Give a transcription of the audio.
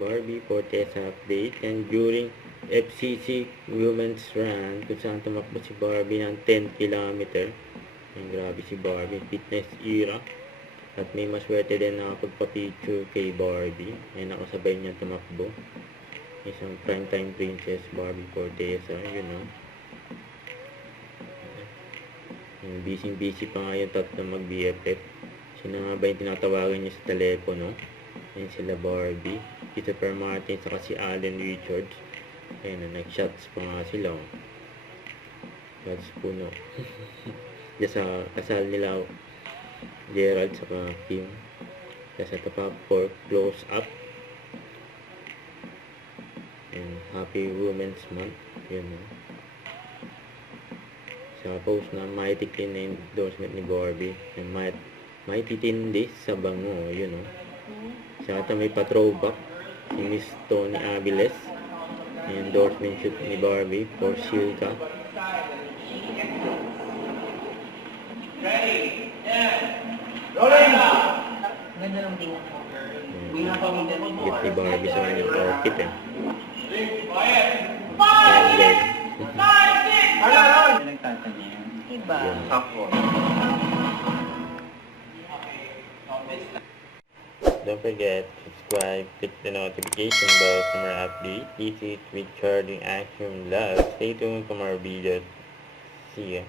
Barbie for test update. And during FCC Women's Run, kung saan tumakbo si Barbie ng 10 km. Ang grabe si Barbie, fitness era. At may maswerte din nakapagpa-picture kay Barbie. Ay nakasabay niya tumakbo. Isang primetime princess, Barbie Fortesa, yun know. Busy pa nga yung tatlo mag-BFF. Sino nga ba yung tinatawagan niya sa telepono? Yan sila Barbie, Christopher Martin, saka si Allen Richards. Ayun na, nag-shots pa nga sila. Shots puno. Diyan sa kasal nila, Gerald saka Kim. Diyan sa top 4, close up. And Happy Women's Month. Yun no. Sa post na mighty clean na endorsement ni Barbie. And mighty tindi sa bango. Yun no. Sa ata may pa-throwback si Miss Tony Aviles. Endorsement shoot ni Barbie for Silka. Ganda ng tingin. Get ni Barbie sa kanyang outfit eh. Nagtatanya yan. Diba? Don't forget, subscribe, click the notification bell for more updates. This is with Charging Action Vlog. Stay tuned for more videos. See ya.